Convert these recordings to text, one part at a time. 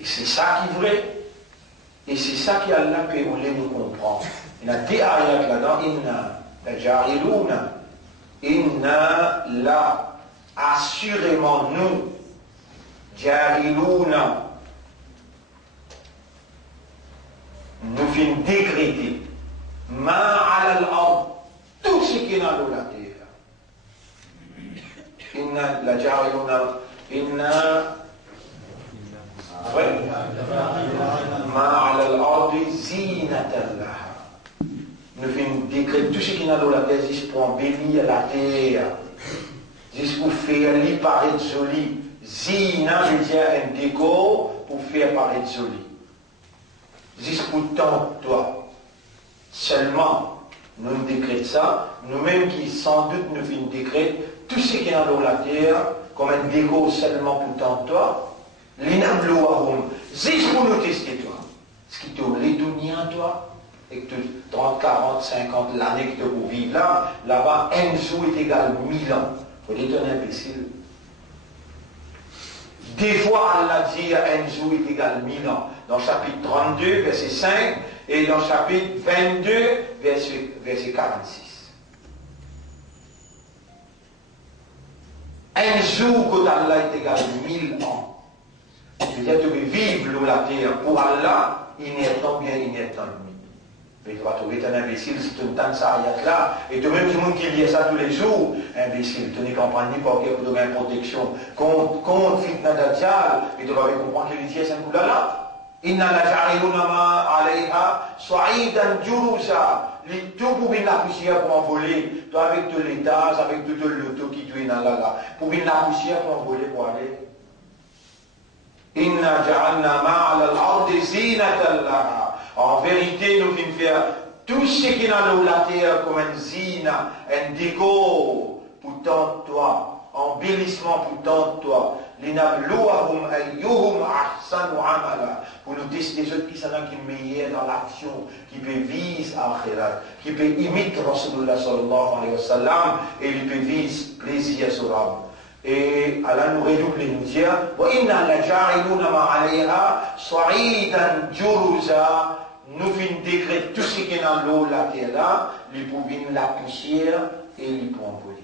Et c'est ça qui est vrai. Et c'est ça qu'Allah peut nous comprendre. Il y a des ayats là-dedans. Inna la ja'iluna. Inna la. Assurément nous. Ja'iluna. Nous finissons décréter. Ma ala al-ard. Tout ce qui est dans la terre. Inna la ja'iluna. Inna. Ma ala al-ardi zinatan laha. Nous faisons décret tout ce qui est dans la terre, juste pour embellir la terre, juste pour faire lui paraître joli. Zina veut dire un décor pour faire paraître joli. Juste pour tenter toi. Seulement, nous décrétons ça, nous-mêmes qui sans doute nous faisons décret tout ce qui est dans la terre, comme un décor seulement pour tenter toi. L'inablouahum, juste pour nous tester toi. Ce qui te les dunia toi, et que 30, 40, 50 l'année que tu peux vivre là, là-bas, un jour est égal 1000 ans. Il faut dire un imbécile. Des fois, Allah dit un jour est égal 1000 ans. Dans le chapitre 32, verset 5, et dans le chapitre 22, verset 46. Un jour que Allah est égal 1000 ans. C'est-à-dire que tu peux vivre la terre pour Allah, il n'est pas bien, il n'est pas nuit. Mais tu vas trouver un imbécile si tu entends ça là, et tu même du monde qui lit ça tous les jours, imbécile, tu ne comprends ni pas qu'il y a pour une protection contre fitna dajjal, et tu vas comprendre qu'il dit c'est un coup là. Inna la ja'iluna ma alayha sa'idan jurusa. Tout pour bien la poussière pour envoler. Toi avec tout l'étage, avec tout le loto qui tu es dans là. Pour bien la poussière pour envoler, pour aller. Inna ja'alna ma'ala al-ardi zinatan laha. En vérité, nous venons faire tout ce qui est dans la terre comme un zina, un décor pour tant toi, embellissement pour tant toi. Linablouahum ayyuhum ahsanu amala. Pour nous tester ceux qui sont meilleurs dans l'action, qui peut viser akhirat, qui peut imiter Rasulullah sallallahu alayhi wa sallam, et qui peut viser plaisir sur âme. Et Allah nous redouble et nous dit وَإِنَّا لَجَعِلُونَ مَا عَلَيْهَا صَعِيدًا جُرُزًا. Nous finissons décret tout ce qui est dans l'eau, la terre là, les pour venir la poussière et les pour envoler.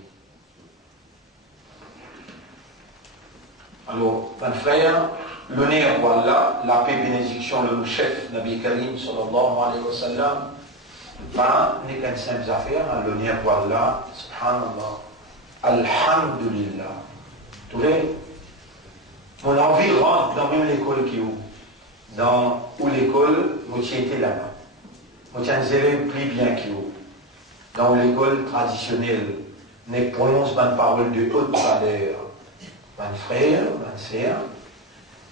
Alors, mes frères, l'honneur voilà, la paix bénédiction, le chef Nabi Karim sallallahu alayhi wa sallam, n'est qu'une simple affaire, l'honneur voilà, subhanallah, alhamdulillah. Vous voyez, mon envie rentre dans même l'école qui est où? Dans où l'école, moi j'ai été là-bas. Moi j'ai un élève plus bien qui est où? Dans l'école traditionnelle, ne prononce pas une parole de haute valeur. Mon frère, ma sœur,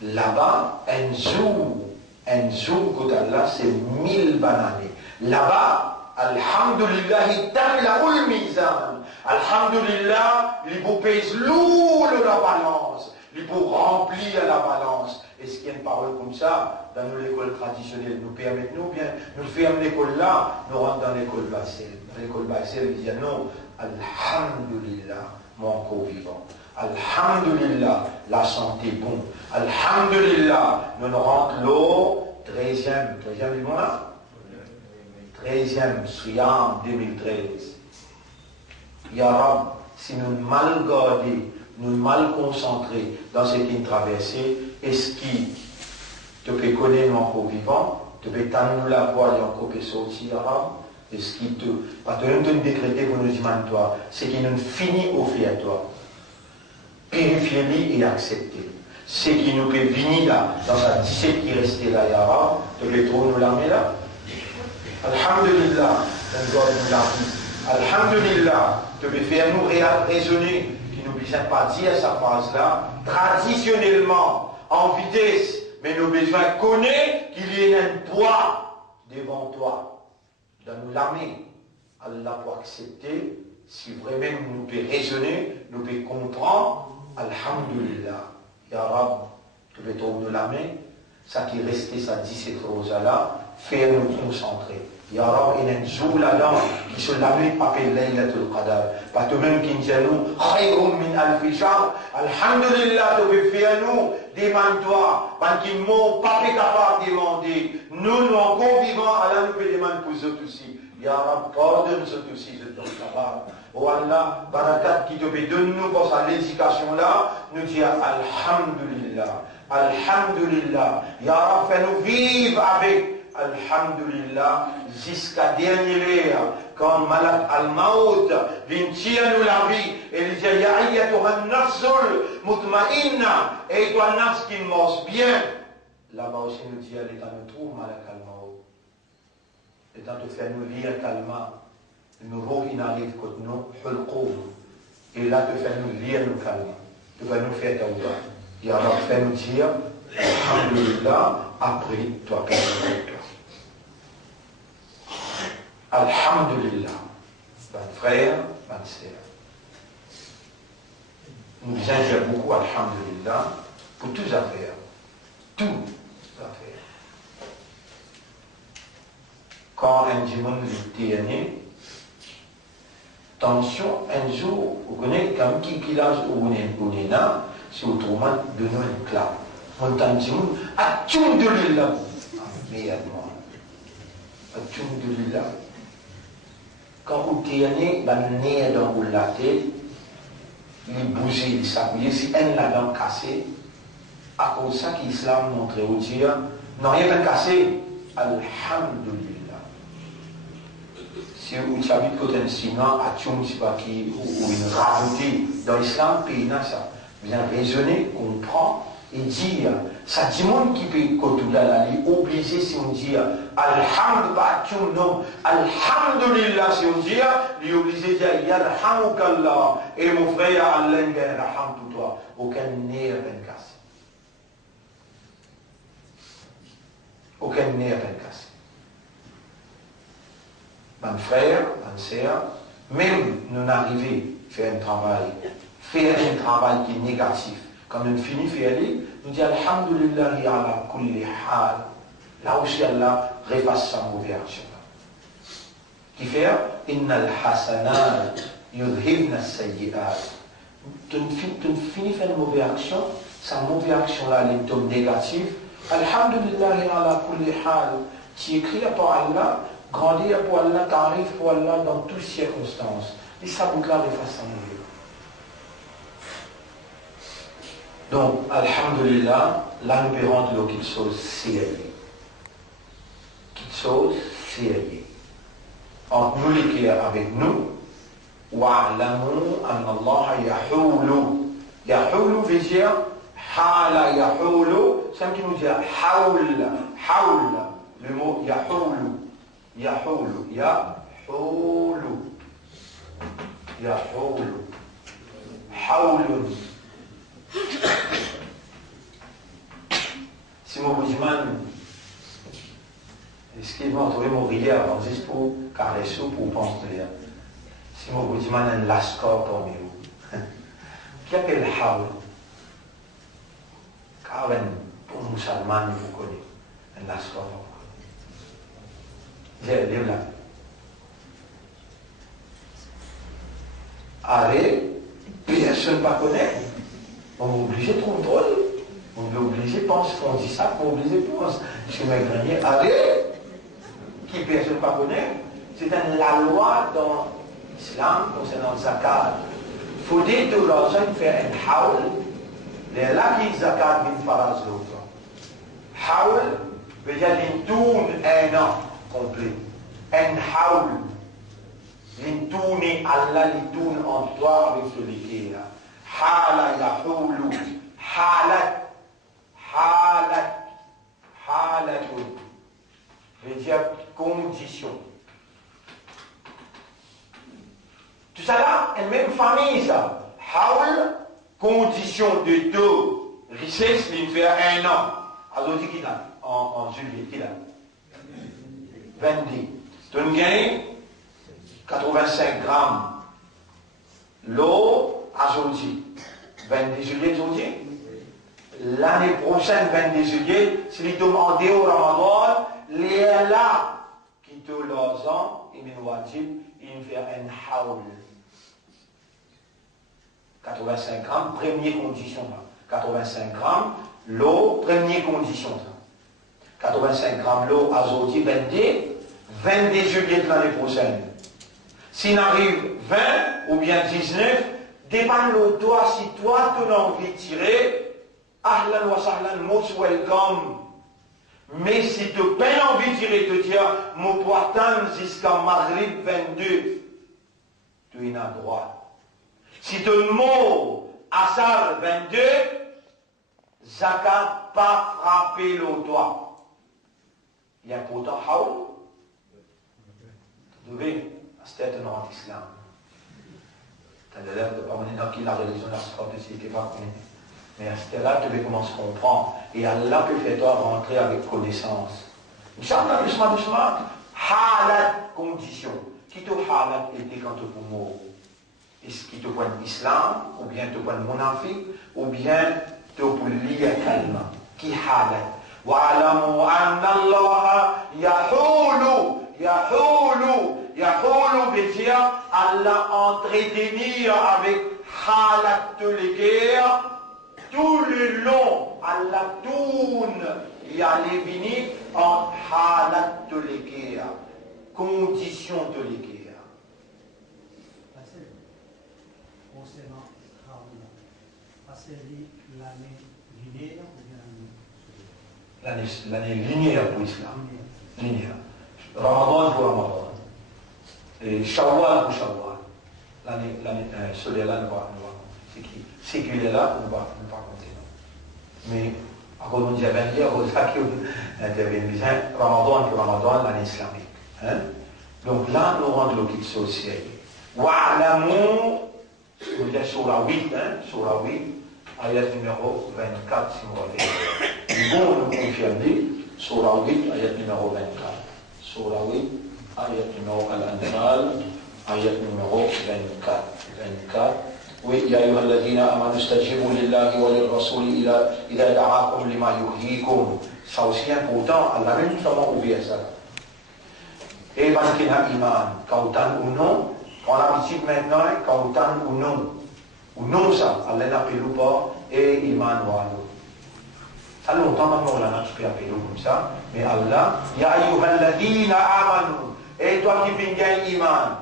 là-bas, un jour, que Allah, c'est 1000 bananes. Là-bas, alhamdulillah, tamla'ul mizan. Alhamdulillah, il faut peser lourd la balance, il faut remplir la balance. Est-ce qu'il y a une parole comme ça dans l'école traditionnelle? Nous permettons bien, nous fermons l'école là, nous rentrons dans l'école Bassel. Dans l'école Bassel, il dit non, alhamdulillah, mon corps vivant. Alhamdulillah, la santé bon. Alhamdulillah, nous rentrons l'eau, 13e du mois, 13e, Siyam 2013. Ya Rab, si nous mal gardés, nous mal concentrés dans cette traversée, est-ce qui te peut connaître encore vivant, te peut nous la voie et encore peut sortir, Ya Rab, est-ce qui te, pas te décréter pour nous dire toi, c'est qui nous finit au fait à toi. Purifier-les et accepter. Ce qui nous peut venir là, dans la 17 qui restait là, Ya Rab, te peut trouver nous l'armée là. Alhamdulillah, on doit nous l'armée. Alhamdulillah, que peut faire nous raisonner, qui nous puisse pas dire sa phrase-là, traditionnellement, en vitesse, mais nos besoins connaissent qu'il y ait un poids devant toi. Dans nous l'armée, Allah pour accepter, si vraiment nous peut raisonner, nous peut comprendre, Alhamdulillah, Ya Rab, que peut nous l'armée, ça qui restait, ça dit cette chose-là, fais-nous concentrer. Ya Rab, il y a une jour là-dedans qui se la nuit appelle Laylatul Qadr. Pas toi-même qui nous khayrum min alfi shahr. Alhamdulillah, tu fais nous, demande-toi, parce qu'il m'a pas capable de demander. Nous, encore vivants, Allah nous peut demander pour eux aussi. Ya Rab, pardonne eux aussi, je t'en capable. Oh Allah, barakat qui te peut donner-nous pour sa l'éducation là, nous dire Alhamdulillah. Alhamdulillah. Ya Rab, fais-nous vivre avec Alhamdulillah, jusqu'à dernier quand Malak al-Maut vient tirer nous la vie, et il dit Ya ayyatuha an-nafsul mutma'inna, et toi nafs qui marche bien. Là-bas aussi nous dit l'état nous trouve Malak al-Maut. L'état de faire nous lire calmement, nous roux qui n'arrive que nous, hulqoum. Et là de faire nous lire nous calmement. Tu vas nous faire tawba. Ya Rab, fais nous dire Alhamdulillah, après toi qu'est-ce que toi. Alhamdulillah, mon frère, ma sœur. Nous ingérons beaucoup, Alhamdulillah, pour toutes affaires. Toutes affaires. Quand un dimanche était né, attention, un jour, vous connaissez, comme qui l'a où on est là, c'est autrement de nous une clap. On entend dimanche, Alhamdulillah. Merde, moi. Alhamdulillah. Quand vous tenez le nez dans la tête, il bouge, il s'habille, si elle l'a dent cassée, à cause de ça qu'Islam montre au dire, non, rien de cassé, Alhamdulillah. Si vous habitez côté de Sinan, à Tchoum, c'est pas qui, ou une rareté, dans l'Islam, pays ça, bien raisonner, comprendre, et dire, ça dit monde qui peut côté là, il est obligé si on dit Alhamdulillah, non, Alhamdulillah, si on dit, il est obligé de dire Yarhamukallah, et mon frère Allah yarham tout toi, aucun nerf n'est cassé. Aucun nerf n'est cassé. Mon frère, ma soeur, même nous n'arrivons à faire un travail qui est négatif. Quand on finit de faire, nous disons Alhamdulillah ala kulli hal. Là aussi Allah refasse sa mauvaise action. Qui fait Inna al-hasanat yudhibna as-sayyi'at. Tu finis de faire une mauvaise action, sa mauvaise action là, elle est négative. Alhamdulillah ala kulli hal. Tu écris pour Allah, grandir pour Allah, t'arrives pour Allah dans toutes circonstances. Et ça vous là refasse sa mauvaise. Donc, Alhamdulillah, là nous pouvons rendre quelque chose sérieux. Quelque chose sérieux. Entre nous les qui avec nous, wa'lamu anna Allah yahulu. Yahulu veut dire, hala yahulu, c'est qui nous dit haul, haul. Le mot yahulu. Yahulu, yahulu. Yahulu. Haulun. Si mon boudjman, est-ce qu'il va trouver mon rivière avant juste pour caresser ou pour penser? Si mon boudjman a un lascar parmi vous, qui appelle Haoul? Car pour un musulman, vous connaissez un lascar. J'ai le là. Arrête, personne ne connaît. On est obligé de contrôler. On est obligé de penser qu'on dit ça, on est obligé de penser. Je suis grenier, allez, qui personne ne connaît. C'est la loi dans l'islam concernant le zakat. Il faut dire que l'argent fait un haoul. Les là qui zakat vient faraz l'autre. Haoul veut dire qu'il tourne un an complet. Un haoul. Il tourne, Allah il tourne en toi avec celui qui est là. Hala yahulu, halat, halat, halatun. Je veux dire condition. Tout ça là, une même famille ça. Haul, condition de taux, richesse, il fait un an. Alors dit qu'il a, en juillet, qu'il a 20. Tu gagnes 85 grammes. L'eau, aujourd'hui, 20 juillet, aujourd'hui, l'année prochaine, 22 juillet, si il demande au Ramadan, les là qui te l'ont, il fait un haoul. 85 grammes, première condition. 85 grammes, l'eau, première condition. 85 grammes l'eau azote 22 juillet de l'année prochaine. S'il arrive 20 ou bien 19, dépend de toi, si toi tu as envie de tirer, ahlan wa sahlan, most welcome. Mais si tu as peine envie de tirer, te dire, mon poitin jusqu'à Maghrib 22, tu es en droit. Si tu mort Assar 22, Zakat pas frapper le doigt. Il y a pourtant Haoul. Vous devez, c'était un anti-islam. C'est-à-dire, on est dans qui la religion, la société, pas connue. Mais à ce là, tu veux commencer à comprendre. Et Allah peut faire toi rentrer avec connaissance. Inch'Allah, doucement, halat, condition. Qui te halat était quand tu es mort? Est-ce qu'il te pointe l'islam, ou bien te pointe monafik, ou bien te pointe liya kalma? Qui halat? وَعَلَمُوا أَنَّ اللَّهَ يَحُولُ veut dire Allah entretenir avec halat de l'équerre tout le long. Allah tourne, il y a les vignes en halat de l'équerre, condition de l'équerre. Concernant Haoula, c'est l'année linéaire ou bien l'année linéaire pour l'islam. Linéaire. Ramadan pour Ramadan. Et Shawwal pour Shawwal. Celui-là ne va c'est qui? Séculaire-là, on ne va pas compter. Non. Mais, à cause de nous dire, à cause de ça qu'on intervient, Ramadan pour Ramadan, l'année islamique. Hein? Donc là, nous rendons le kit social. Wa'alamu, on dit sur la 8, sur la 8, ayat numéro 24, si vous voulez. Ils vont nous confirmer, sur la 8, ayat numéro 24. Sur la 8, ayat numéro Al-Anfal, ayat numéro 24. 24. Oui, ya ayyuha alladhina amanu istajibu lillahi wa lirrasuli idha da'akum lima yuhyikum. Ça aussi important, Allah même comment oublier ça. Et parce qu'il y a iman, quand ou non, on a l'habitude maintenant, quand ou non ça, Allah l'appelle ou pas, et iman ou alors. Ça longtemps maintenant, on a appelé comme ça, mais Allah, ya ayyuha alladhina amanu, et toi qui viens gagner iman.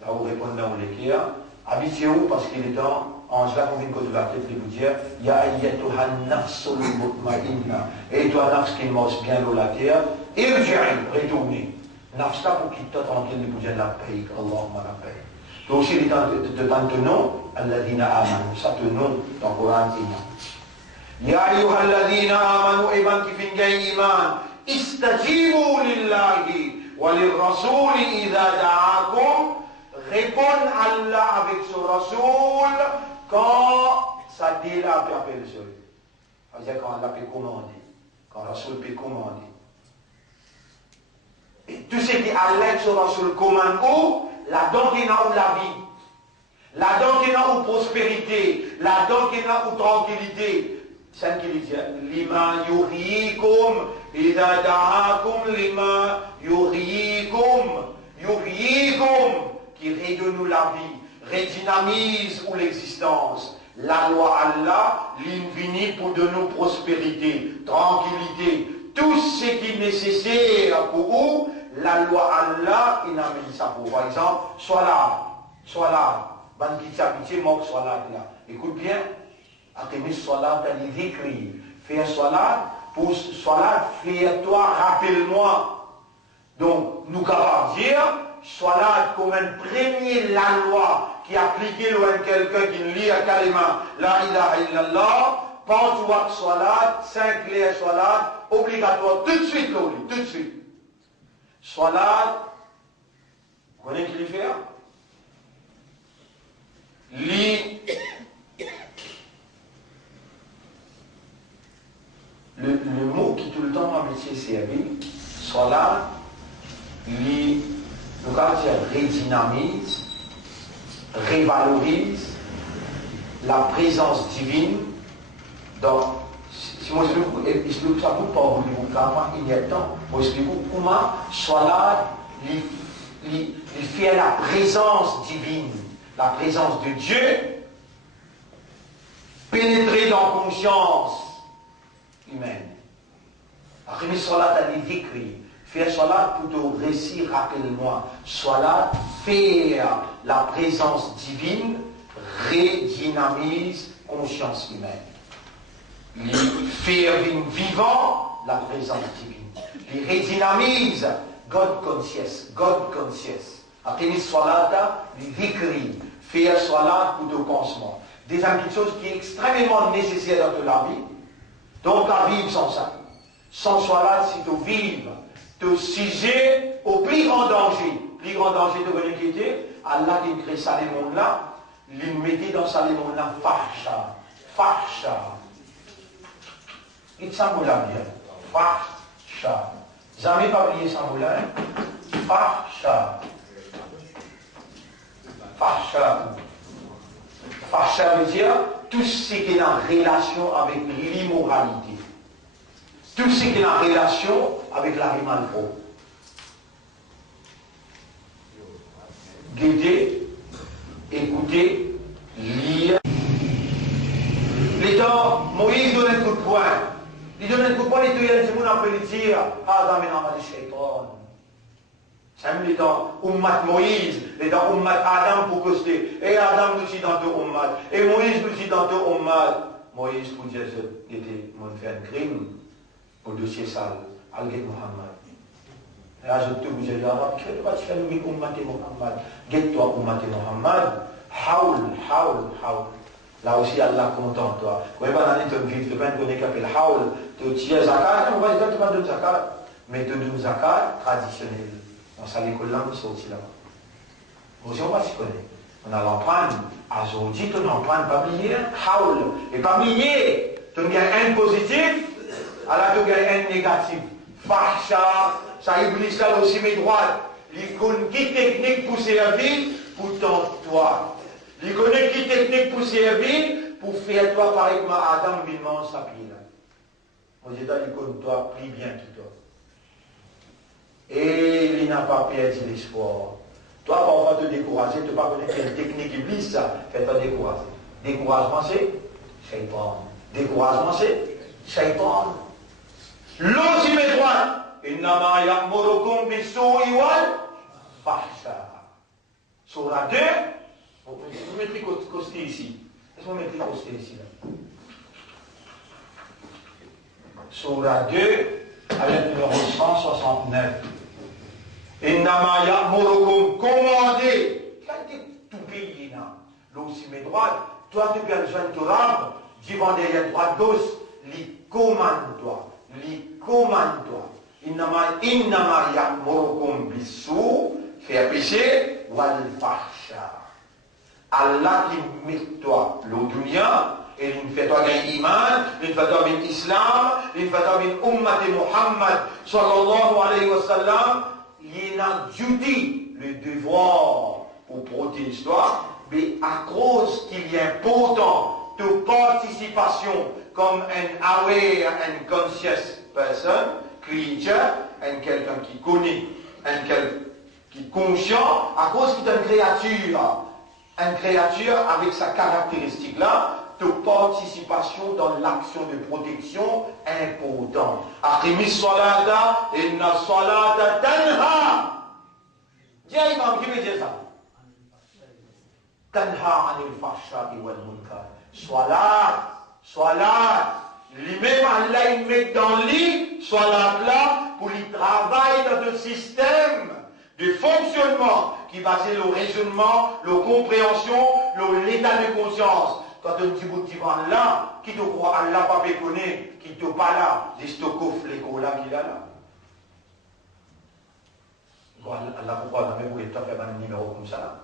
Là, vous répondez dans l'équerre, habituez-vous parce qu'il est temps, en cela qu'on vient de la tête de vous dire, ya ayyatuha nafsul mutmainna, et toi, nafs qui marche bien dans la terre, irji'i, retournez. Nafs là pour qu'il te tranquille de vous dire la paix, Allahumma la paix. Donc, aussi, il est temps de prendre ton nom, alladhina amanu, ça te nom dans le Coran, ya ayyuha alladhina amanu, et ben qui vient gagner iman, istajibu lillahi wa lirrasuli idha da'akum. Répondre à Allah avec son Rasoul quand ça dit là peut appeler le seul. C'est-à-dire quand Allah peut commander, quand Rasoul peut commander. Et tout ce qui allait sur Rasoul commande où? Là-dedans qu'il y a où la vie, là-dedans qu'il y a où prospérité, là-dedans qu'il y a où tranquillité. C'est qu'il dit lima yuriikum idha da'akum lima yuriikum qui redonne la vie, redynamise ou l'existence. La loi Allah, l'infini pour de nous prospérité, tranquillité, tout ce qui est nécessaire pour vous, la loi Allah, il a mis ça pour. Par exemple, sois là, ban qui t'habite, manque soit là. Écoute bien, Artemis soit là, t'as dit écrit, fais soit là, pour soit là, fais-toi, rappelle-moi. Donc, nous capables de dire, soit là comme un premier la loi qui appliquait loin quelqu'un qui ne lit à kalima la ilaha illallah, pense ou soit là, 5 clairs soit là, obligatoire, tout de suite, tout de suite. Soit là, vous connaissez qui le fait? Lit le mot qui tout le temps m'a métier servi, soit là, lit. Le caractère redynamise, révalorise la présence divine Donc, si moi explique ça pour pas vous comment il y a temps, moi explique comment Salat il fait la présence divine, la présence de Dieu pénétrer dans la conscience humaine. Après, Salat a dit d'écrire. Faire Salat pour te récit, rappelle-moi. Salat, faire la présence divine, redynamise conscience humaine. Il fait vivant la présence divine. Il redynamise God conscious. Après, Salat, il décrit. Faire Salat pour te pansement. Deuxième chose qui est extrêmement nécessaire dans la vie. Donc, à vivre sans ça. Sans Salat, si tu vives, te sujet au plus grand danger. Le plus grand danger de l'iniquité, Allah qui crée ça, les mondes là, il mettait dans ça, les mondes là, fahsha. Il s'en bien. Fahsha. Jamais pas oublié ça, vous là, Fahsha. Fahsha veut dire tout ce qui est en relation avec l'immoralité. Tout ce qui est en relation avec l'animal pro. Guetter, écouter, lire. Les temps, Moïse donne un coup de poing. Il donne un coup de poing, il dit, tout le monde après le dire, Adam et Nama de Shaitan. C'est même les temps, Ummat Moïse, les temps Ummat Adam pour coster. Et Adam nous dit dans deux Ummat. Et Moïse nous dit dans deux Ummat. Moïse pour dire, était mon fait un crime. Au dossier sale, Al-Ghet Muhammad. Et là, je te vous ai dit, qu'est-ce que tu fais avec Ummat Muhammad? Guette-toi, Ummat Muhammad. Haoul. Là aussi, Allah content toi. Quand il va dans ton vide, le bain qu'on est appelé Haoul, tu tires zakat, on va dire, tu vas donner zakat. Mais tu donnes zakat traditionnel. On s'est à l'école là, on sorti là-bas. Aussi, on va s'y connaître. On a l'empreinte. Aujourd'hui, tu n'empreinte pas oublier, Haoul. Et pas oublier, tu as un positif. Alors tu gagnes un négatif. Fahsha, ça iblis là aussi mes droits. Il connaît qui technique pour servir pour ton toi. Il connaît qui technique pour servir pour faire toi pareil comme Adam vivement sa pile. On dit il connaît toi plus bien que toi. Et il n'a pas perdu l'espoir. Toi, parfois te décourager, tu ne pas connaître quelle technique iblis ça, fait-toi décourager. Découragement c'est Shaitan. Découragement c'est Shaitan. L'autre mes droits. Innama ya'murukum bis-su'i wal fahsha. Surah 2. Vous mettez costé ici. Est-ce que vous mettez costé ici là? Surah 2, ayat numéro 169. Innama ya'murukum commandé. Quand tu es tout payé là, l'autre mes droits, toi tu peux rejoindre ton arbre, devant derrière droite gauche, li commande-toi. Innama ya'murukum bis-su', faire péché, wal fahsha. Allah qui met toi le dunya, et il fait toi gagner iman, il fait toi bien islam, il fait toi bien ummat Muhammad sallallahu alayhi wa sallam, il a duty, le devoir pour protéger toi, mais à cause qu'il y a important de participation comme un aware and conscious person, creature, un quelqu'un qui connaît, un quelqu'un qui est conscient, à cause qu'il est une créature avec sa caractéristique là, de participation dans l'action de protection importante. Aqimis salata, inna salata tanha. Dis à Imam, qui veut dire ça? Tanha anil fahsha'i wal munkar. Salat. Lui-même, Allah, il met dans lui, salat là, pour lui travailler dans un système de fonctionnement qui base le raisonnement, la compréhension, l'état de conscience. Quand un petit bout de divan là, qui te croit Allah pas connaît, qui te pas là, les stokos, les colas qu'il a là. Allah pourquoi on a même fait un numéro comme ça.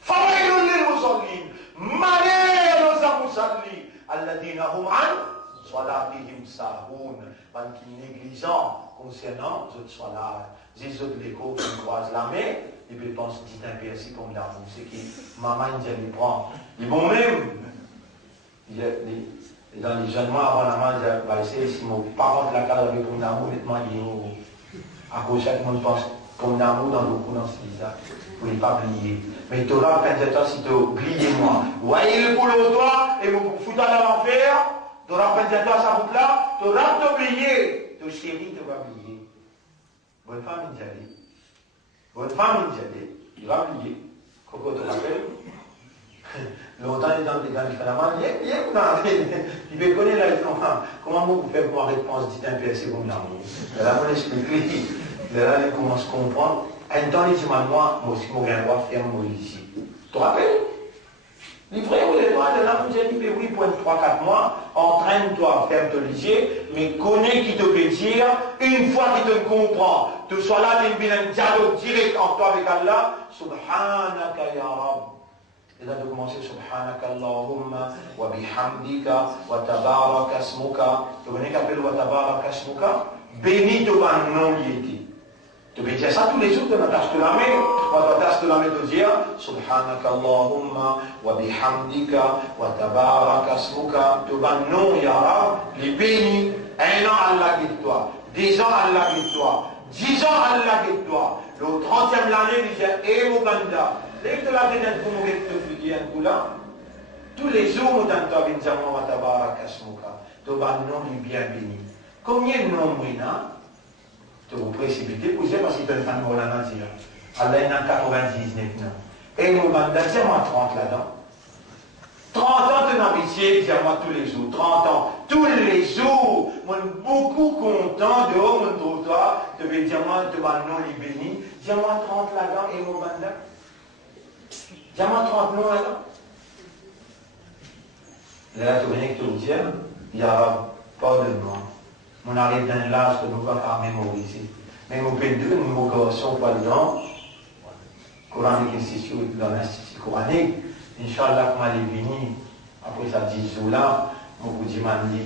Fawailun lil musallin, malheur aux musallin, alladhina hum an salatihim sahun, qui négligent concernant les salat, les autres l'écho qui croisent la main, et puis pensent dit un peu ainsi comme l'arme, c'est qui maman il prend, ils vont même, Et dans les jeunes mois avant la main, j'ai essayé si mon parent de la cadre avec mon amour, nettement dit, à cause chaque monde pense comme amour dans beaucoup dans ce visa. Vous ne pas oublier. Mais tu auras peine de temps si tu oublies moi. Voyez le boulot toi et vous foutez dans l'enfer. Tu auras peine de temps sa route là. Tu auras oublié. Ton chéri te va oublier. Bonne femme, il dit. Bonne femme, il dit. Il va oublier. Coco te rappelle. Longtemps, il est dans les phénomènes. Il peut connaître la raison. Comment vous faites pour une réponse dit un peu, c'est comme l'amour. Là, on explique. Là, il commence à comprendre. Un temps, il dit, moi aussi, mon droit faire mon ici. Tu te rappelles? Les frères ou les droits de l'âme, j'ai dit, oui, pour 3-4 mois, entraîne-toi à faire ton lycée, mais connais qui te peut dire, une fois qu'il te comprend, tu sois là, il y a un dialogue direct entre toi avec Allah, Subhanaka ya Rab. Et là, de commencer, Subhanaka Allahumma, wa bihamdika, wa tabaraka asmuka. Tu connais qu'appelle wa tabaraka asmuka? Béni devant nom lié. Tu peux dire ça tous les jours, tu m'attaches de la main. Quand tu attaches de la main, tu dis Subhanaka Allahumma wa bihamdika wa tabaraka asmuka. Tu vas non, ya Rab, les bénis. 1 an, Allah guide toi. 10 ans, Allah guide toi. 10 ans, Allah guide toi. Le 30e l'année, il dit Eh, Muganda, dès que tu l'as dit, tu te un coup là. Tous les jours, nous t'entendons dire wa tabaraka asmuka. Tu vas non, les bien bénis. Combien de noms, Mouina? Tu vous précipitez, vous savez parce que tu as une femme de la nature. Allah il y a 99 noms. Et nous allons dire moi 30 là-dedans. 30 ans de amitié, dis-moi tous les jours. 30 ans, tous les jours. Moi, beaucoup content de haut, mon trottoir. Tu veux dire moi, tu vas non les bénis. Dis-moi 30 là-dedans et nous allons dire. Dis-moi 30 noms là-dedans. Là, tu venais que tu dis, il n'y aura pas de nom. On arrive dans l'âge que nous va faire mémoriser. Mais on peut dire une mémorisation pas dedans. Coranique institut dans l'institut coranique. Inch'Allah, comme elle est venue, après ça 10 jours là, on vous dit,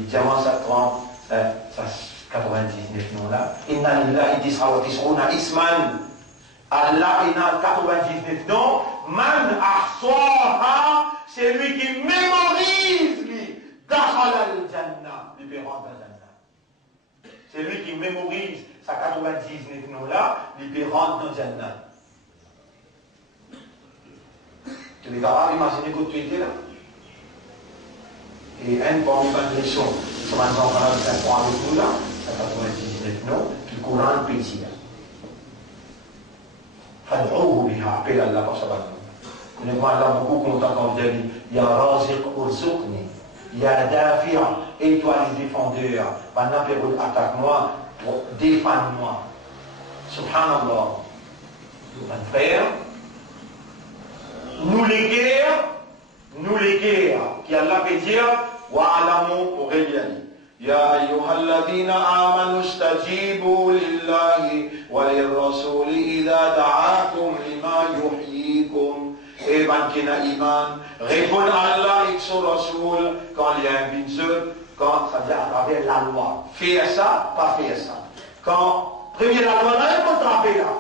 diamant ça 30, ça 99 noms là. Inna lillahi tis'una isman. Allah il a 99 noms. Man ahsaha, c'est lui qui mémorise lui. Dakhala al-jannah, lui peut rentrer dans la jannah. C'est lui qui mémorise sa 99 noms-là, il peut rentrer dans le Jannah. Tu es capable d'imaginer que tu étais là? Et un parmi les leçons, ce matin, on a fait un point avec nous là, sa 99 noms, qui courant le pays là. Fad'ouhu biha, appelle Allah par sa bande. On est là beaucoup content quand vous dit, Ya Raziq urzuqni. Il y a Dafir, et toi les défendeurs, pendant période attaque-moi, défends-moi. Subhanallah. Mon frère, nous les guerres, qui Allah peut dire, wa'alamu ughayani. Ya ayyuhalladhina amanu istajibu lillahi wa lirrasuli idha da'akum lima yuhyikum. Et Bankina Iman, répondre à Allah et son Rasoul quand il y a un binzeux, quand ça veut dire à travers la loi. Faire ça, pas faire ça. Quand premier la loi là, il faut trapper là.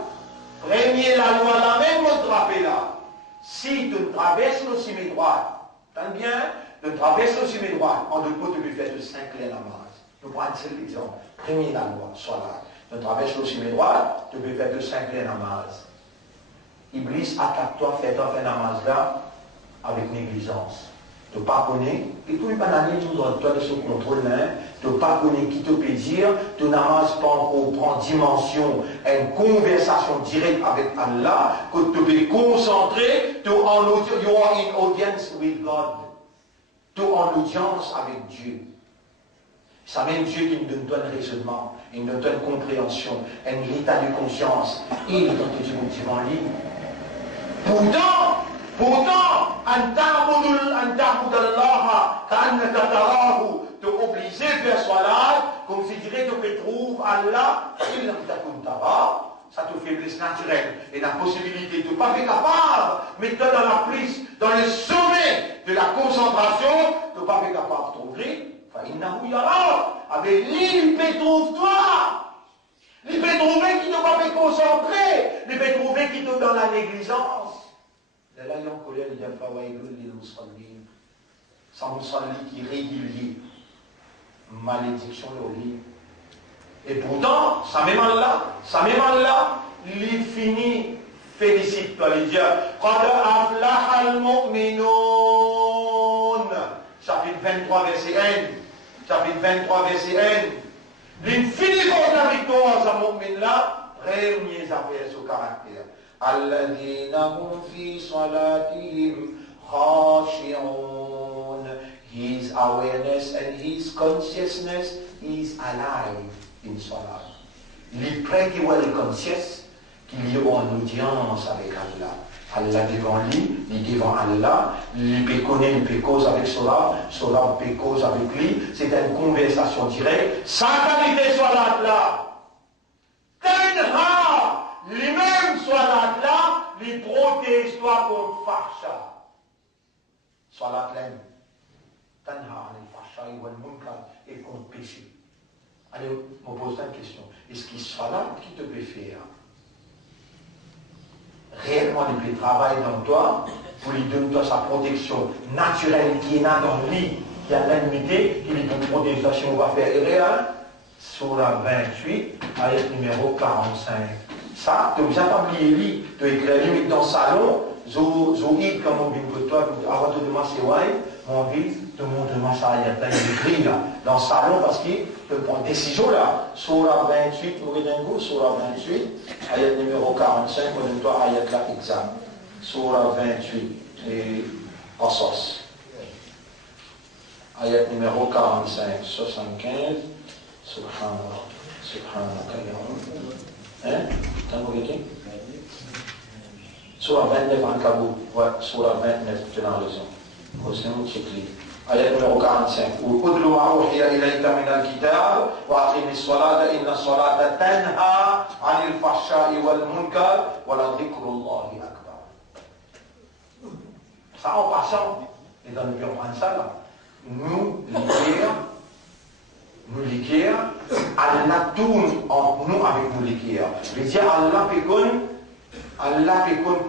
Premier la loi là, même il faut trapper là. Si tu traverses le ciné droit, t'as bien, tu traverses le ciné droit, en deux mots, tu peux faire de 5 clés namaz. Nous prenons un seul exemple. Premier la loi, soit là. Tu traverses le ciné droit, tu peux faire de 5 clés namaz. Iblis attaque-toi, fais-toi faire namaz là avec négligence. Tu ne pas connais, et tout le bananier, tout doit toi de ce contrôle là, tu ne pas connais qui te peut dire, tu namaz pas encore prend dimension, une conversation directe avec Allah, que tu peux concentrer, tu en you are in audience with God, tu en audience avec Dieu. C'est même Dieu qui nous donne raisonnement, il nous donne compréhension, un état de conscience, il donne Dieu motivant libre. Pourtant, te obliger à faire salat, comme si tu dirais que tu trouves Allah, ça te faiblesse naturelle et la possibilité de ne pas être capable, mais dans la prise, dans le sommet de la concentration, de ne pas être capable de trouver, avec lui, il peut trouver toi. Il peut trouver qui ne va pas concentrer, il peut trouver qui est dans la négligence. Là, il y a un collègue qui dit Sans musalli qui est régulier. malédiction le lit. Et pourtant, ça même Allah, il finit, félicite-toi, il dit, Qad aflaha al-mu'minun, chapitre 23, verset 1, chapitre 23, verset 1, il finit contre la victoire, ça mu'min là, réunir sa paix au caractère. Alladhina hum fi salatihim khashi'un. His awareness and his consciousness is alive in salat. Il prête qu'il voit le conscience qu'il y a en audience avec Allah. Allah devant lui, il devant Allah, il peut connaître, il peut cause avec cela peut cause avec lui. C'est une conversation directe. Sa qualité salat là. Tenha, lui-même salat là, il protège toi contre fahsha. Salat l'aime. Tanha anil fahsha'i wal munkar et contre péché. Allez, je me pose une question. Est-ce qu'il soit là qui te peut faire réellement il peut travailler dans toi pour lui donner toi sa protection naturelle qui est là dans lui, qui a l'unité, qui lui donne protection, on va faire réel. Surah 28, ayat numéro 45. Ça, tu n'as pas oublié lui, tu as écrit dans le salon, Zoïd, comme on dit que toi, avant de demander c'est ouais, mon vie, te montre ça, il y a écrit là, dans le salon, parce qu'il peut prendre décision là. Surah 28, nous regardons, Surah 28, ayat numéro 45, on donne toi ayat là exact. Surah 28, et Qasas. Ayat numéro 45, 75, Subhanallah, hein? T'as regardé? Surah 29 en Kaboul, ouais, Surah 29, tu as raison. C'est mon check-list. Ayat numéro 45. وَقُدْلُ مَا أُوحِيَ إِلَيْكَ مِنَ الْكِتَابِ وَأَقِمِ الصَّلَاةَ إِنَّ الصَّلَاةَ تَنْهَى عَنِ الْفَحْشَاءِ وَالْمُنكَرِ وَلَذِكْرُ اللَّهِ أَكْبَرُ. Ça en passant, et dans le bureau de ça là, nous l'équerre, Allah tourne entre nous avec nous l'équerre. Je veux dire, Allah peut connaître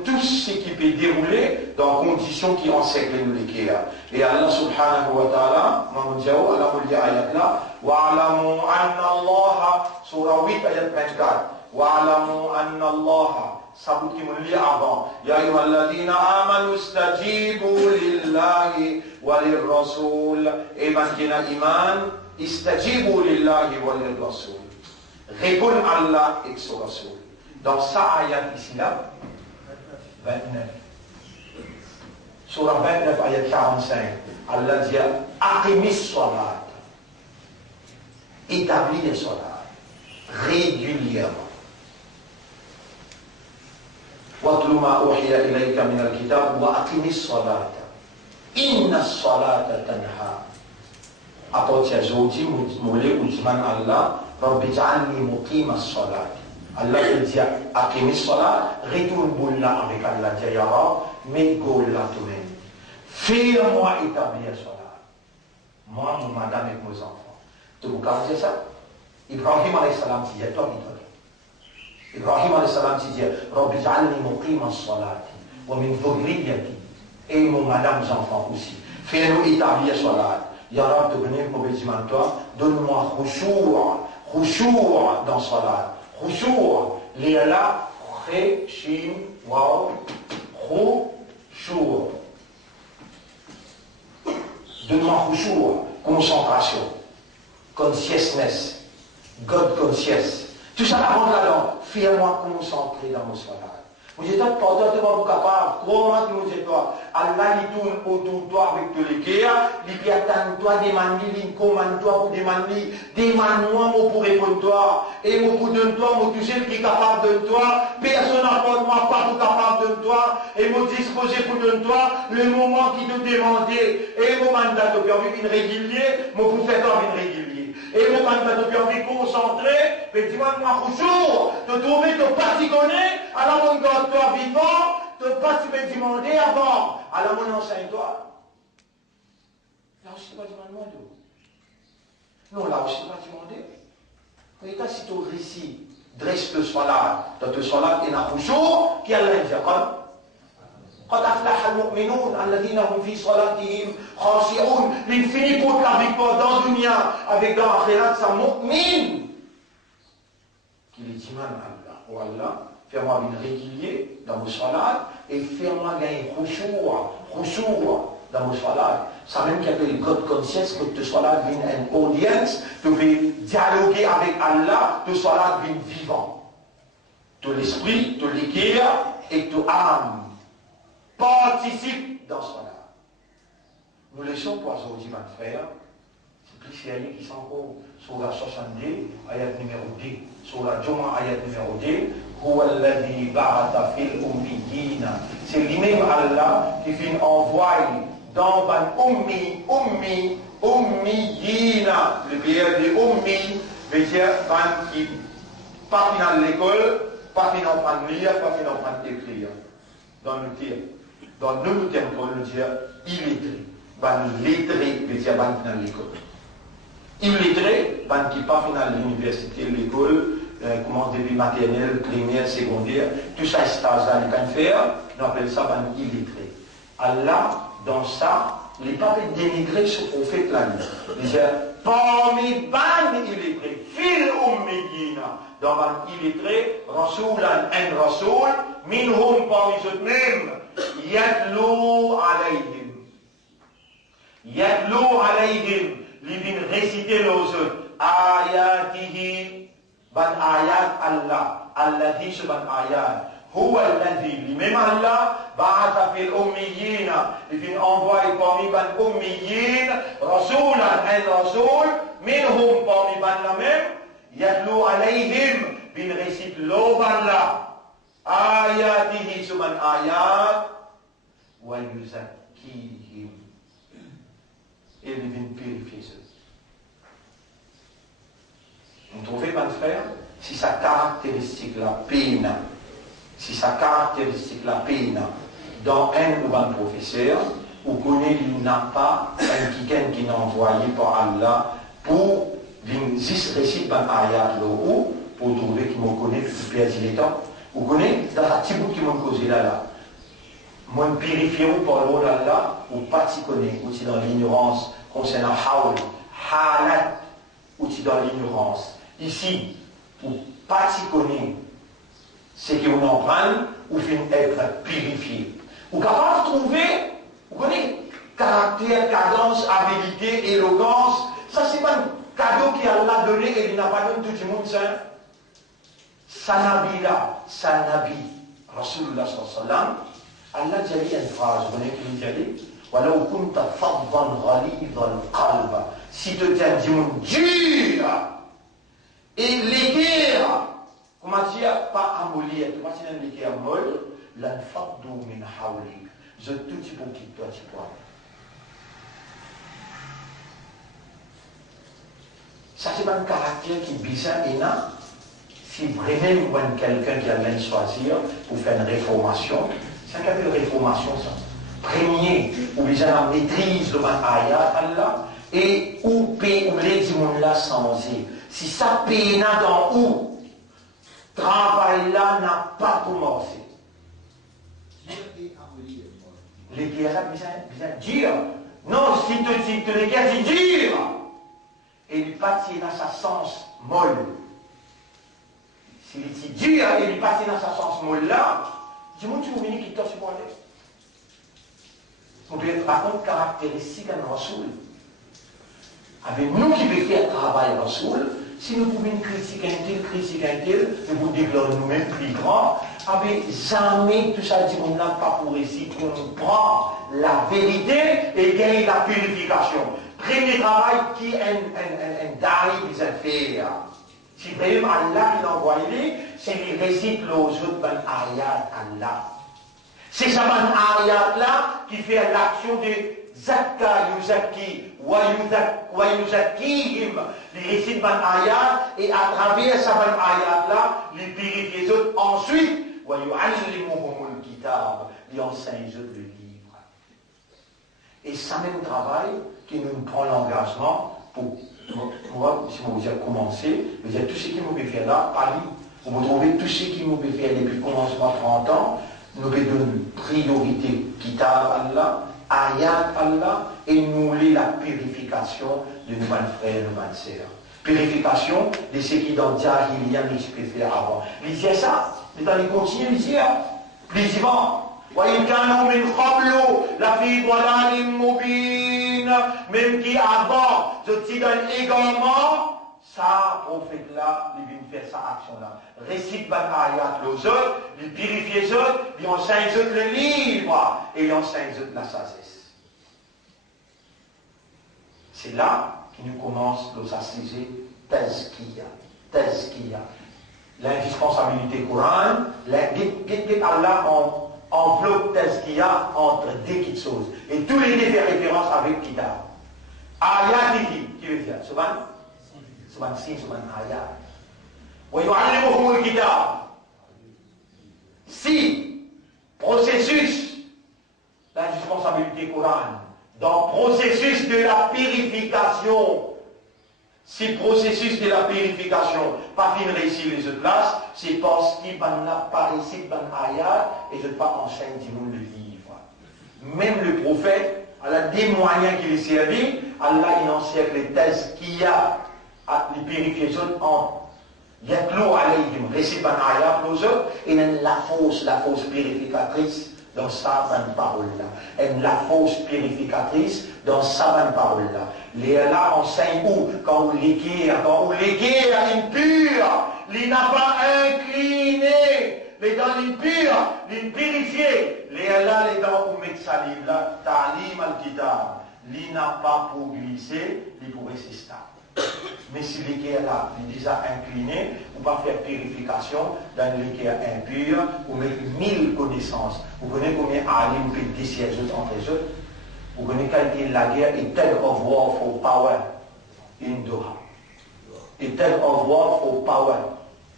tout ce qui peut dérouler dans les conditions qui encerclent nous l'équerre. Et Allah subhanahu wa ta'ala, Allah vous dit ayat là, wa'alamu anna Allah, surah 8 ayat 24, wa'alamu anna Allah, ça vous qui me lit avant, ya ayyuhalladhina amanu istajibu lillahi wa lirrasul, et man qui n'a iman, istajibu lillahi wa lirrasul. Répond Allah et son rasul. Dans ça ayat ici là, 29. Surah 29, ayat 45. Allah dit Aqimis salat. Établis les salats régulièrement. وَاتْلُ مَا أُوحِيَ إِلَيْكَ مِنَ الْكِتَابِ وَأَقِمِ الصَّلَاةَ إِنَّ الصَّلَاةَ تَنْهَى. À partir d'aujourd'hui, moulé ou d'man Allah, Rabbi ja'alni muqima as-salat. Allah dit Aqimi as-salat, retourne boula avec Allah, dit ya Rab, mais go là toi-même. Fais-moi établir salat. Moi, mon madame et mes enfants. Tu vous connaissez ça? Ibrahim alayhi salam dit, toi, Ibrahim alayhi salam dit, Rabbi ja'alni muqima as-salat, wa min dhurriyyati, et mon madame et enfants aussi. Fais-nous établir salat. Ya Rab, te venir pour bénir toi, donne-moi khushu' dans salat. Khushu', l'Iyala, Khe, Shin, Waw, Khushu'. Donne-moi khushu', concentration, consciousness, God conscious. Tout ça avant là-dedans, fais-moi concentrer dans mon salat. Vous êtes pas capable, comment tu nous dis toi, Allah il tourne autour de toi avec tous les guerres, il attend toi, demande, il commande toi pour demander, demande-moi pour répondre toi, et moi pour donner toi, moi tu sais qui est capable de toi, personne n'apporte moi pas pour capable de toi, et moi disposé pour donner toi, le moment qui te demandait, et mon mandat de permis une régulier, moi pour faire comme une régulier. Et mon mandat de permis concentré, mais dis-moi, toujours, te trouver, te pas t'y connaître, alors mon God, toi vivant, te pas tu me demander avant, alors mon enseigne-toi. Là aussi, pas demander moi. Non, là aussi, pas demander. Quand si tu récit, dresse le salat, dans le salat, il y a un jour qui a l'indiaconne. قد أفلح المؤمنون الذين هم في صلاتهم خاشعون. L'infini pour la victoire dans le dunya avec dans l'akhirat, ça mu'min. Qu'il est iman Allah. Oh Allah, fais-moi une régulier dans mon salat et fais-moi gagner khushu' dans mon salat. Ça même qu'il y a une God conscience que tu salat vient une audience, tu veux dialoguer avec Allah, tu salat vient vivant. Tu l'esprit, tu l'équerre et tu âme. Participe dans cela. Nous laissons pour aujourd'hui, mon frère, c'est plus sérieux qui sont encore sur la 70, ayat numéro 10, sur la Juma, ayat numéro 10, Huwalladhi ba'atha fil ummiyina. C'est lui-même Allah qui fait envoyer dans ban ummiyina. Le père de ummi veut dire ban qui pas final l'école, pas final en lire, pas final en écrire. Dans le terme. Dans le terme, on veut dire illettré. Ban lettré veut dire ban dans l'école. Illettré, ban qui pas final l'université, l'école, commence depuis maternelle, primaire, secondaire, tout ça, stage-là, il peut faire, on appelle ça ban illettré. Allah, dans ça, il n'est pas dénigré ce prophète là. Il dit, parmi ban illettré, fil ummiyina, dans ban illettré, Rasoulan en Rasoul, minhum parmi eux-mêmes, Yadlou alayhim, li vin réciter les autres, ayatihi, ban ayat Allah, Allah dit ce ban ayat, huwa alladhi, li même Allah, ba'atha fil ummiyina, li vin envoyer parmi ban ummiyin, rasulan en rasoul, minhum parmi ban la même, yadlou alayhim, vin récite l'oban la, ayatihi ce ban ayat, wa yuzakkihim. Et il vient purifier ceux. Vous trouvez, mon frère, si sa caractéristique la peine, dans un ou un professeur, vous connaissez qu'il n'a pas un quelqu'un qui n'a envoyé par Allah pour venir réciter un ayat là où, pour trouver qu'il me connaît depuis le temps. Vous connaissez, dans la petite bout qui m'a causé là. Moi, purifier par l'eau d'Allah, ou pas t'y connaître, ou t'y dans l'ignorance concernant Haoul, Halat, ou t'y dans l'ignorance. Ici, ou pas t'y connaître, c'est qu'on en prend, ou fin être purifié. Ou capable de trouver, vous connaissez, caractère, cadence, habilité, éloquence, ça c'est pas un cadeau qu'Allah a donné et il n'a pas donné tout le monde, ça. Sanabi là, Sanabi, Rasulullah sallallahu alayhi wa sallam, Allah dit une phrase, vous voyez qu'il dit Walau kunta faddan ghalidhal qalb. Si tu tiens du monde dur et l'équerre, comment dire, pas amollir, comment dire l'équerre molle, l'anfaddu min hawlik. Je tout petit peu qui toi, tu vois. Ça c'est pas un caractère qui est bizarre et non. Si vraiment vous voyez quelqu'un qui a même choisir pour faire une réformation, c'est un cas de réformation, ça. Premier, où les gens maîtrisent le ayat Allah, et où les gens là changé. Si ça paye dans où, travail là n'a pas commencé. Les guerres, bien dire. Non, si tu les guerres, c'est dire. Et il passe dans sa sens molle. S'il est dur et il passe dans sa sens molle là, dis-moi, tu veux qui t'a supporté. On peut être par contre caractéristique d'un Rasoul. Avec nous qui veut faire travail Rasoul, si nous pouvons critiquer un tel, et vous déclarer nous-mêmes plus grands, avec jamais tout ça dit on n'a pas pour ici, qu'on prend la vérité et gagne la purification. Premier travail qui est un dari qui s'est fait. Si vraiment Allah qui l'a envoyé, c'est qu'il récite les autres ayat Allah. C'est ça ayat là qui fait l'action de Zakka Yuzaki wa Yuzakkihim. Il récite ayat et à travers ça ayat là, il purifie les autres. Ensuite, wa yu'allimuhumul kitab. Il enseigne les autres le livre. Et ça même travail qui nous prend l'engagement pour moi, si vous avez commencé, vous avez tout ce qui m'a fait faire là, Paris, vous trouvez tout ce qui m'a fait faire depuis le commencement 30 ans, nous donnons priorité kitab Allah, ayat Allah, et nous la purification de nos frères et nos sœurs. Purification de ce qui dans Jahiliya nous fait avant. Lisez ça, mais dans les continuer, lisez. Lisez. وإن كانوا من قبل لفي ضلال مبين. Même qui avant, je te donne également, ça, prophète-là, il vient faire sa action-là. Récite ban ayat les autres, il purifie les autres, il enseigne les autres le livre, et il enseigne les autres la sagesse. C'est là qu'il nous commence à saisir tazkiya. L'indispensabilité Coran, Allah enveloppe tazkiya entre deux petites choses. Et tous les deux fait référence avec kitab. Ayat qui veut dire, Subhan sin, Subhan ayat. Wa yu'allimuhumul kitab. Si, processus, l'indispensabilité Coran, dans le processus de la purification, si processus de la purification, pas fin réussir les autres places, c'est parce qu'il n'a pas réussi ban ayat et je ne pas enseigner du monde le livre. Même le prophète, Allah a des moyens qu'il est servi, Allah il enseigne les thèses qu'il y a à les purifier les autres en yatlou alayhim, récit ban ayat les autres, et la fausse purificatrice dans sa bonne parole-là. Et la fausse purificatrice dans sa bonne parole-là. Les là enseigne où? Quand on l'équire impur, il n'a pas incliné, les dents impures, il purifié. Les là, les dents où met salim là, ta'lim al-kitab, il n'a pas pour glisser, il pourrait rester stable. Mais si l'équerre là, il est déjà incliné, on va faire purification dans l'équerre impure, on met 1000 connaissances. Vous connaissez combien alim peut décider les autres entre les autres? Vous connaissez quelle est la guerre et tug of war for power in Doha. Et tug of war for power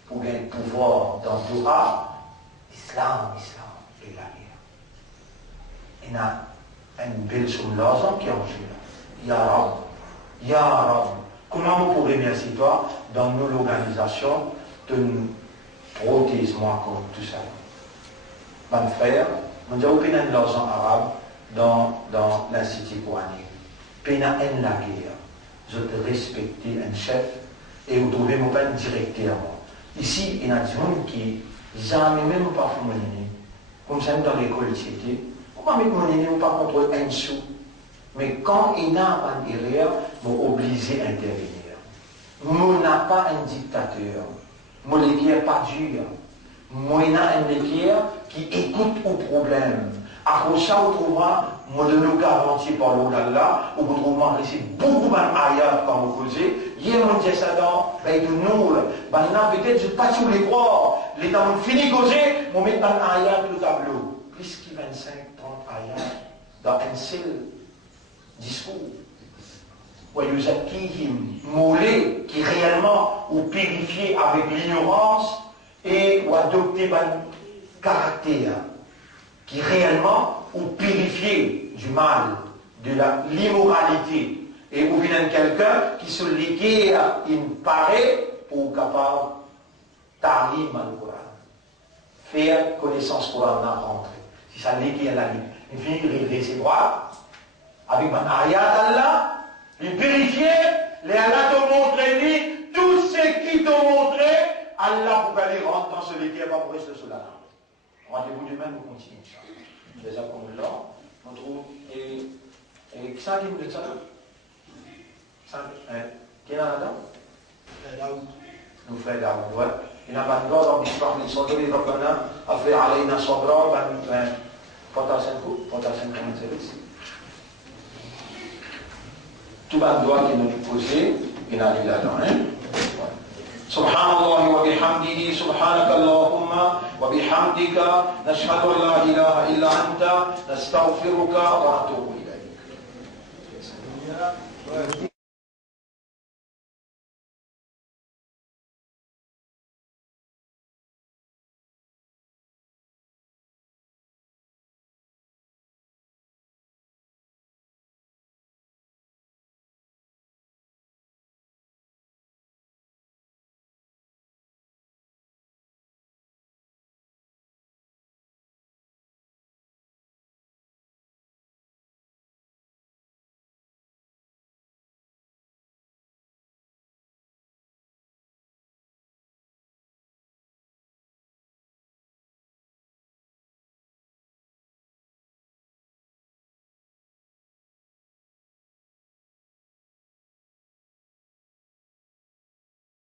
pour gagner le pouvoir dans Doha, l'islam et la guerre. Il y a une belle somme d'argent qui est en jeu là. Ya Rab. Comment vous pourrez remercier toi dans nos organisations de nous protéger moi comme tout ça. Mon frère, on dit qu'il y a l'argent arabe dans l'Institut coranique. Il y a la guerre. Je te respecte un chef et vous trouvez mon père directeur. Ici, il y a des gens qui jamais même pas fait mon aîné. Comme ça, dans l'école, c'était. Pourquoi mettre mon aîné ou pas contre un sou? Mais quand il y a un erreur, il est obligé à intervenir. Nous n'avons pas un dictateur. Nous n'avons pas dur. Nous avons un équerre qui écoute au problème. À ça, vous trouvez, nous garantis par l'Allah, vous trouvez beaucoup d'ayats quand vous causez. Hier, on dit ça dans de nous. Maintenant, peut-être, je ne pas tous les croire. Les temps fini de causer, on met un ayat le tableau. Plus que 25, 30 ayats dans un seul discours. Molé qui réellement ou purifié avec l'ignorance et ou adopté un caractère qui réellement ou purifié du mal, de l'immoralité et ou vient quelqu'un qui se ligue à une paraît pour capable tarim al Coran, faire connaissance Coran à rentrer. Si ça ligue à la ligne, il finit de régler ses droits avec un ayat Allah. Il vérifier, les Allah t'ont montré, tout ce qui t'ont montré, Allah pour qu'elle rentre dans ce lit, pas pour rester sur la langue. Rendez-vous demain, nous continuons ça. Déjà comme là, on trouve, et ça qui nous dit ça? Qui est là là-dedans? Nous frères Daoud, ouais. Il n'a pas de droit dans l'histoire, ils sont donnés dans le Ghana, à faire aller dans son bras, porte à 5 coups, porte à 5 coups, tout le droit qui nous est posé, il n'a pas là-dedans. Subhanallah wa bihamdihi, subhanaka Allahumma wa bihamdika, nashhadu an la ilaha illa anta, nastaghfiruka wa natubu ilayk.